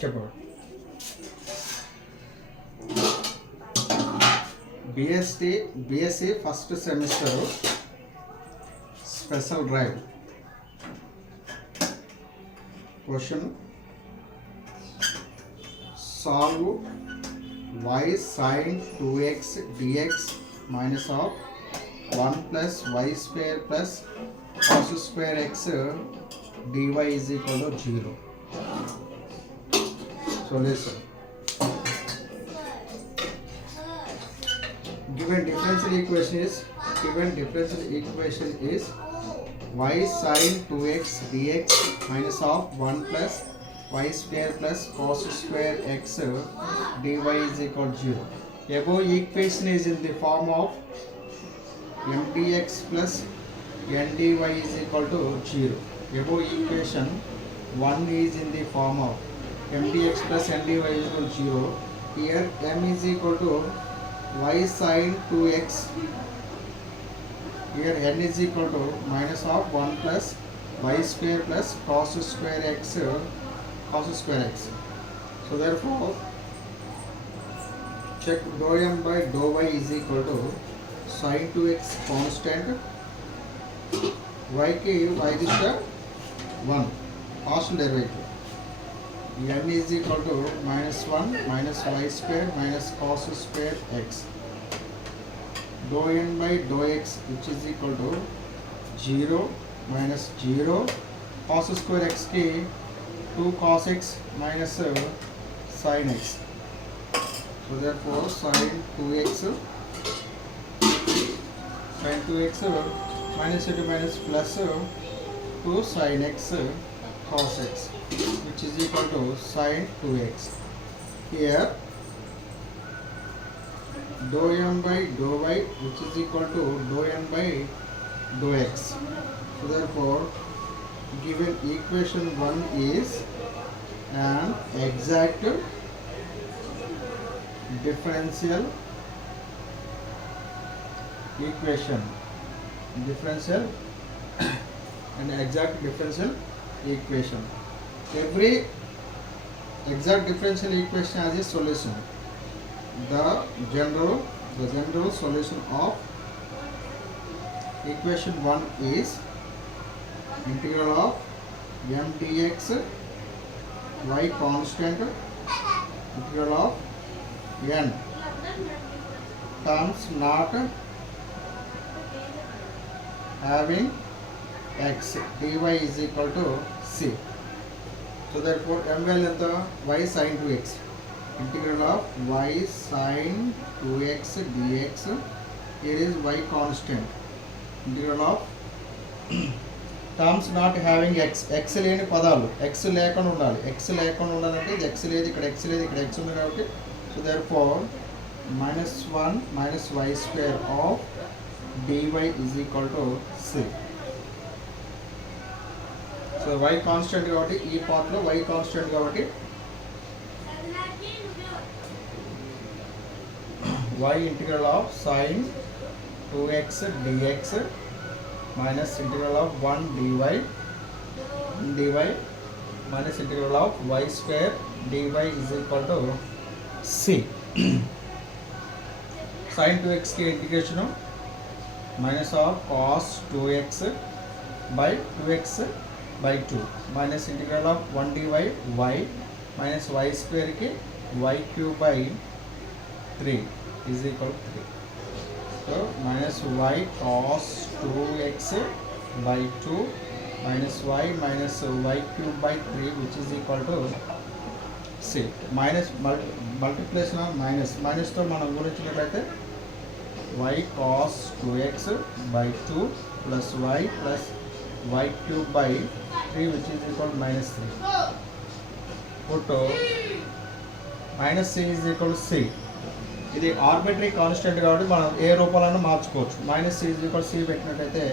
చెప్పండి. BSc first semester special drive question solve y sin 2x dx minus of 1 plus y square plus cos square x dy is equal to 0. Solution. Given differential equation is y sin 2x dx minus of 1 plus y square plus cos square x dy is equal to 0. Above equation is in the form of mdx plus ndy is equal to 0. Above equation 1 is in the form of mdx plus ndy is equal to 0. Here m is equal to y sin 2x. Here n is equal to minus of 1 plus y square plus cos square x. So therefore check dou m by dou y is equal to sin 2x constant, y ki y disha 1 partial derivative, n is equal to minus 1 minus y square minus cos square x. Dou n by dou x which is equal to 0 minus 0 cos square x ki 2 cos x minus sin x. So therefore sin 2x minus into minus plus 2 sin x cos x which is equal to sin 2x. Here dou m by dou y which is equal to dou n by dou x. So therefore given equation 1 is an exact differential equation. An exact differential equation. Every exact differential equation has a solution. The general solution of equation 1 is integral of m dx y constant integral of n terms not having x dy is equal to c. So therefore m value enta y sin 2x integral of y sin 2x dx. Here is y constant integral of terms not having X లేని పదాలు, X లేకుండా ఉండాలి. X లేకుండా ఉండాలంటే ఇది X లేదు, ఇక్కడ X లేదు, ఇక్కడ ఎక్స్ ఉంది కాబట్టి so therefore -1 minus y square of dy is equal to c. సో y కాన్స్టెంట్ కాబట్టి ఈ పార్ట్లో y కాన్స్టెంట్ కాబట్టి y integral of sin 2x dx minus integral of 1 dy minus integral of y square dy is equal to c. sin 2x की integration minus of cos 2x by 2x by 2 minus integral of 1 dy y minus y square की y cube by 3 is equal to 3. So minus y cos 2x by 2 minus y cube by 3 which is equal to c. Minus multiplication of minus తో మనం గుణించినట్లయితే y cos 2x by 2 plus y cube by 3 which is equal to minus 3. Put minus c is equal to c. ఇది arbitrary constant కాబట్టి మనం ఏ రూపాలను మార్చుకోవచ్చు. Minus C is equal C పెట్టినట్టయితే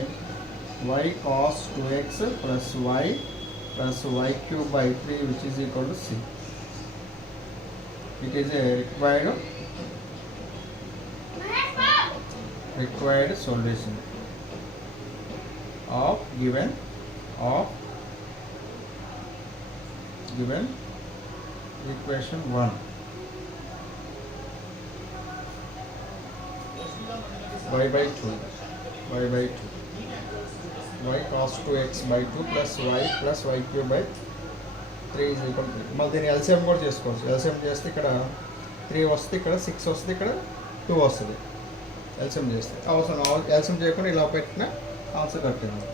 y cos 2x plus y cube by 3 which is equal to c. It is a required solution of given of given equation 1. Y by 2, y by 2, y cos 2x by 2 plus y cube by 3 is equal to 3. మళ్ళీ దీన్ని LCM కూడా చేసుకోవచ్చు. LCM చేస్తే ఇక్కడ 3 వస్తుంది, ఇక్కడ 6 వస్తుంది, ఇక్కడ 2 వస్తుంది. ఎల్సిఎం చేస్తే అవసరం ఎల్సిఎం చేయకుండా ఇలా పెట్టిన ఆన్సర్ కట్టింది.